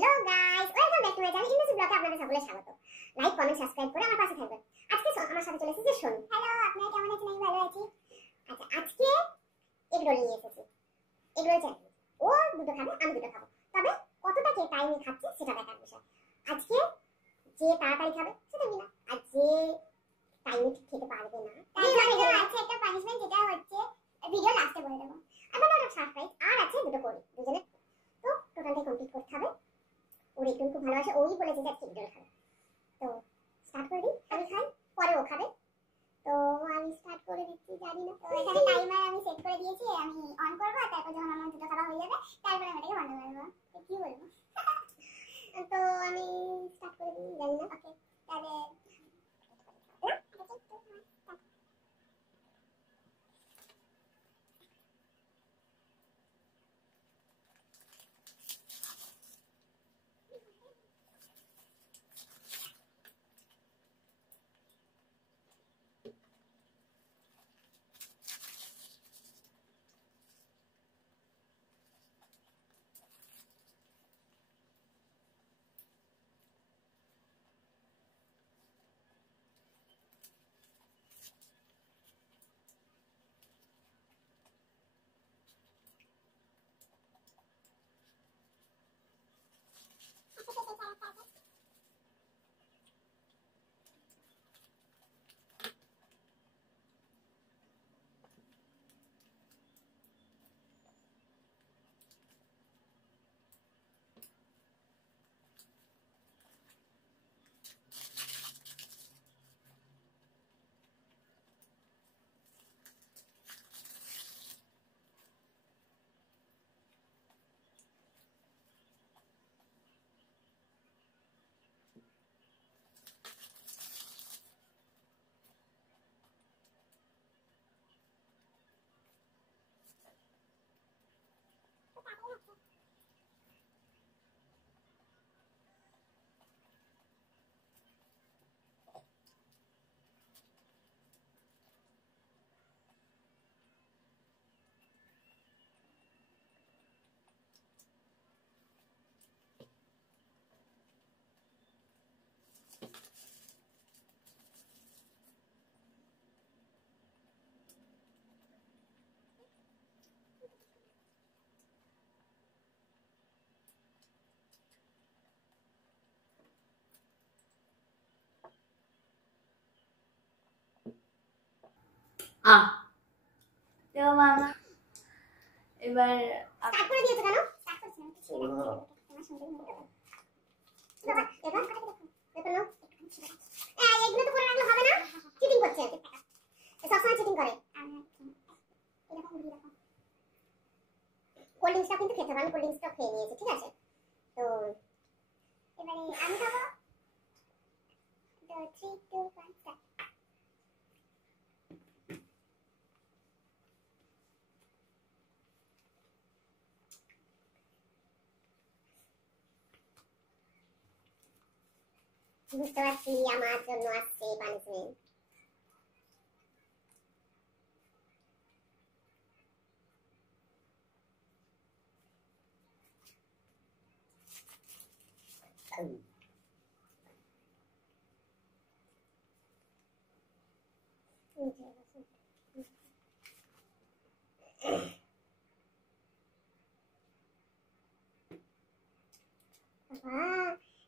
Hello guys, welcome back to my channel Indrajit ব্লগে আপনাদের সকলের স্বাগত। লাইক, কমেন্ট, সাবস্ক্রাইব করে আমার পাশে থাকবেন। আজকে আমার সাথে চলে এসেছে সোনু। হ্যালো, আপনারা কেমন আছেন? আমি ভালো আছি। আচ্ছা, আজকে এগ রোল নিয়ে এসেছি। Egg roll challenge. ও দুটো খাবে, আমি দুটো খাবো। তবে কতটা কে টাইমে খাচ্ছে সেটা দেখার বিষয়। আজকে যে তাড়াতাড়ি খাবে সেটা বিনা, আর যে টাইমে খেতে পারবে না তার জন্য আছে একটা পানিশমেন্ট, যেটা হচ্ছে ভিডিও লাস্টে বলে দেবো। আর ওটা সারপ্রাইজ। আর আছে দুটো করে দুজনে, তো টোটালটাই কমপ্লিট করতে হবে। ওর একটু খুব ভালোবাসে, ওই বলেছে যে আজকে এগ রোল খাবে। তো স্টার্ট করে দিই। আমি খাই, পরে ও খাবে। তো আমি স্টার্ট করে দিচ্ছি। জানি না, তো এখানে টাইমার আমি সেট করে দিয়েছি। আমি অন করব, আর তারপর যখন আমার দুটো খাওয়া হয়ে যাবে তারপরে আমি এটাকে বন্ধ করব। তো কি বলবো? তো আমি স্টার্ট করে দিই। জানি না, ওকে তাহলে তো মামা এবার স্টার্ট করে দিয়েছো কেন? স্টার্ট করছি না, কিছু না। তোমার সঙ্গে বাবা এবার কথা দেখো। দেখো নাও, এগুলো তো করে রাখলে হবে না। চিটিং করছে, সবসময় চিটিং করে। এরকম ঘুরিয়ে রাখো। কোল্ড ড্রিঙ্কসটা কিন্তু খেতে হবে। আমি কোল্ড ড্রিঙ্কসটা খেয়ে নিয়েছি, ঠিক আছে? তো এবারে আমি খাবো। 3 2 1 স্টার্ট। বুঝতে পারছি আমার জন্য আসছে পানিশমেন্ট।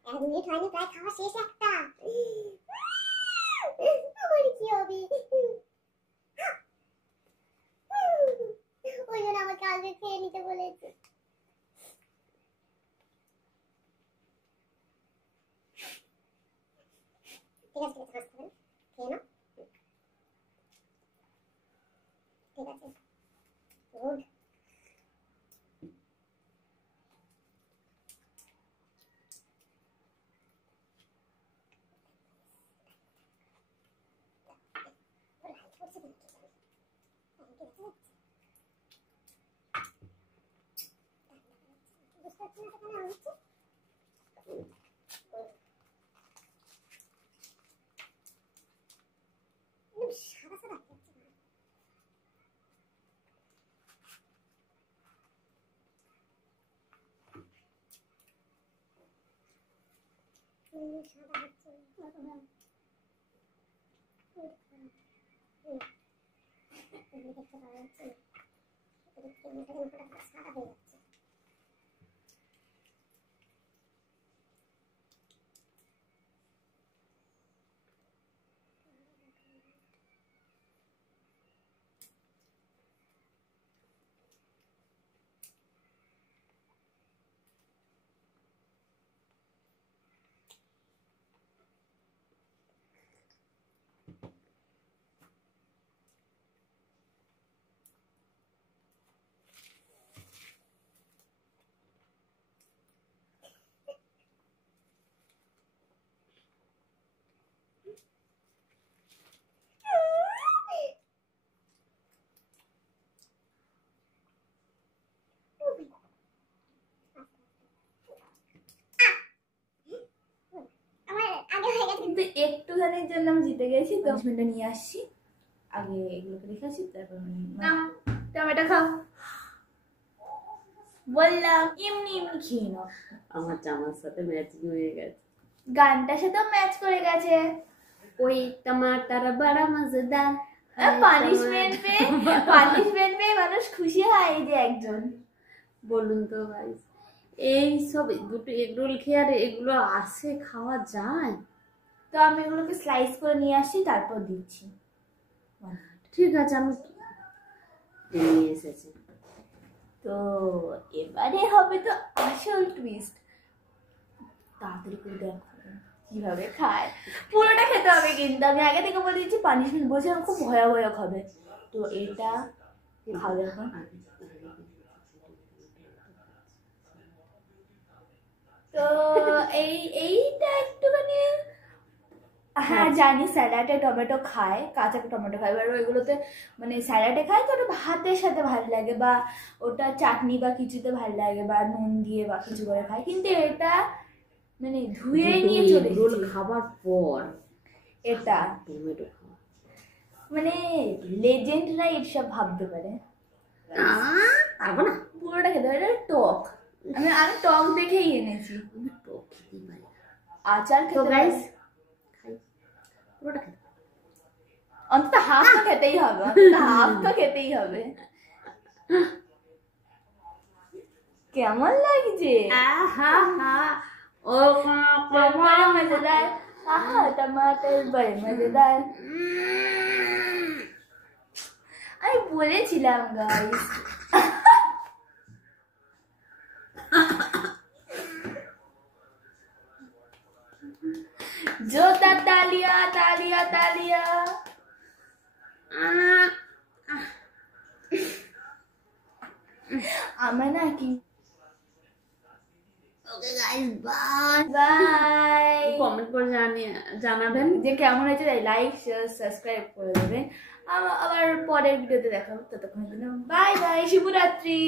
এক মিনিট হয়নি, প্রায় খাওয়া শেষ একটা। আমার কি হবে? ওই জন্য আমাকে আগে খেয়ে নিতে বলেছে। ঠিক আছে, ঠিক আছে, খেয়ে নাও। ঠিক আছে, গুড। সাদা সাদা সাদা হচ্ছে না দেখতে পাওয়া যাচ্ছে না সাদা হয়ে যাচ্ছে কিন্তু একটুখানির জন্য আমি জিতে গেছি তো পানিশমেন্টটা নিয়ে আসছি আগে এগুলোকে রেখে আসি তারপর টমেটো খাও বললাম এমনি এমনি খেয়ে নাও আমার জামার সাথে ম্যাচিং হয়ে গেছে গানটার সাথেও ম্যাচ করে গেছে ওই টমাটার বড়া মজাদার পানিশমেন্ট পেয়ে মানুষ খুশি হয় এই যে একজন বলুন তো ভাই এই সব দুটো এগরোল খেয়ে আর এগুলো আসে খাওয়া যায় তো আমি এগুলোকে স্লাইস করে নিয়ে আসি তারপর দিচ্ছি ঠিক আছে আমি নিয়ে এসেছি তো এবারে হবে তো আসল টুইস্ট তাড়াতাড়ি করে দেখো কিভাবে খায় পুরোটা খেতে হবে কিন্তু আমি আগে থেকে বলে দিচ্ছি পানিশমেন্ট বলছি আমার খুব ভয়াবহ খাবে তো এটা খাবে এখন তো এইটা একটুখানি হ্যাঁ জানি স্যালাডে টমেটো খায় কাঁচা টমেটো খায় এবার ওইগুলোতে মানে স্যালাডে খায় তো ওটা ভাতের সাথে ভালো লাগে বা ওটা চাটনি বা কিছুতে ভালো লাগে বা নুন দিয়ে বা কিছু করে খায় কিন্তু এটা মানে ধুয়ে নিয়ে চলে রোল খাবার পর এটা টমেটো খাওয়া মানে লেজেন্ডরা এসব ভাবতে পারে পারবো না পুরোটা খেতে পারে এটা টক আমি টক দেখেই এনেছি আমি টক খেতেই পারি আচার তো খেতে গাইস খাই পুরোটা খেতে অন্তত হাফ তো খেতেই হবে কেমন লাগছে ও बड़े मजेदार टमाटर बड़े मजेदार আমি বলেছিলাম গাইস जोता तालिया तालिया तालिया আমরা না কি okay guys bye bye comment করে জানাবেন যে কেমন হয়েছে লাইক শেয়ার সাবস্ক্রাইব করে দেবেন আবার পরের ভিডিওতে দেখা হবে ততক্ষণের জন্য বাই বাই শুভরাত্রি।